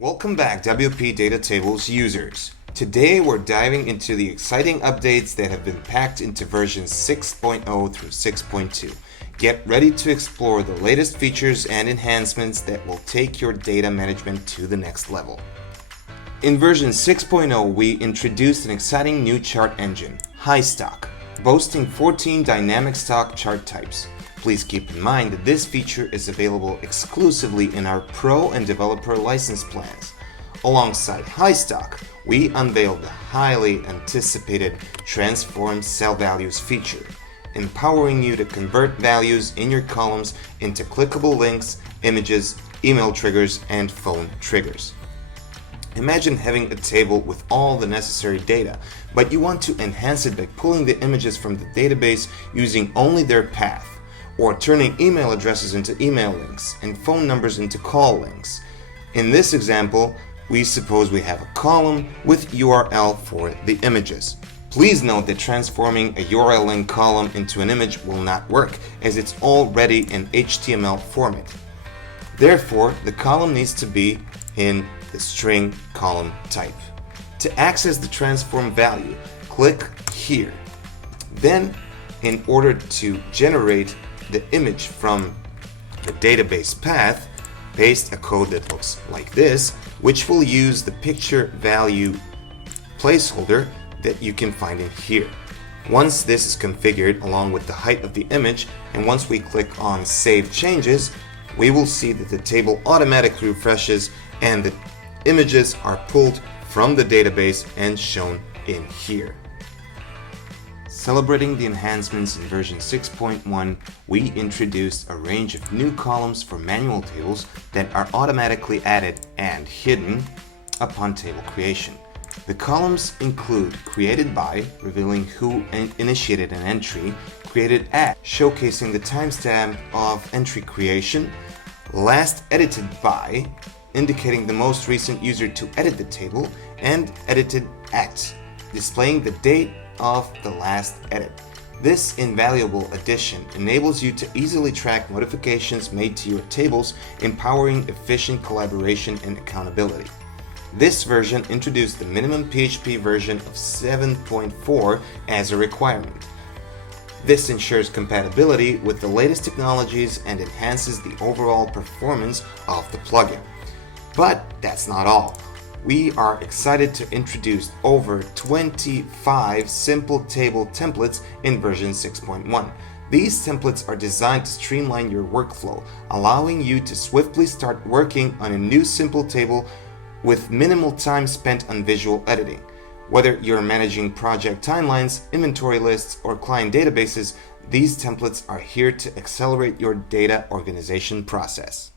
Welcome back, wpDataTables users. Today we're diving into the exciting updates that have been packed into versions 6.0 through 6.2. Get ready to explore the latest features and enhancements that will take your data management to the next level. In version 6.0, we introduced an exciting new chart engine, Highstock, boasting 14 dynamic stock chart types. Please keep in mind that this feature is available exclusively in our Pro and Developer license plans. Alongside Highstock, we unveiled the highly anticipated Transform Cell Values feature, empowering you to convert values in your columns into clickable links, images, email triggers, and phone triggers. Imagine having a table with all the necessary data, but you want to enhance it by pulling the images from the database using only their path, or turning email addresses into email links and phone numbers into call links. In this example, we suppose we have a column with URL for the images. Please note that transforming a URL link column into an image will not work, as it's already in HTML format. Therefore, the column needs to be in the string column type. To access the transform value, click here. Then, in order to generate the image from the database path, paste a code that looks like this, which will use the picture value placeholder that you can find in here. Once this is configured along with the height of the image, and once we click on Save Changes, we will see that the table automatically refreshes and the images are pulled from the database and shown in here. Celebrating the enhancements in version 6.1, we introduced a range of new columns for manual tables that are automatically added and hidden upon table creation. The columns include created by, revealing who initiated an entry, created at, showcasing the timestamp of entry creation, last edited by, indicating the most recent user to edit the table, and edited at, displaying the date of the last edit. This invaluable addition enables you to easily track modifications made to your tables, empowering efficient collaboration and accountability. This version introduced the minimum PHP version of 7.4 as a requirement. This ensures compatibility with the latest technologies and enhances the overall performance of the plugin. But that's not all. We are excited to introduce over 25 simple table templates in version 6.1. These templates are designed to streamline your workflow, allowing you to swiftly start working on a new simple table with minimal time spent on visual editing. Whether you're managing project timelines, inventory lists, or client databases, these templates are here to accelerate your data organization process.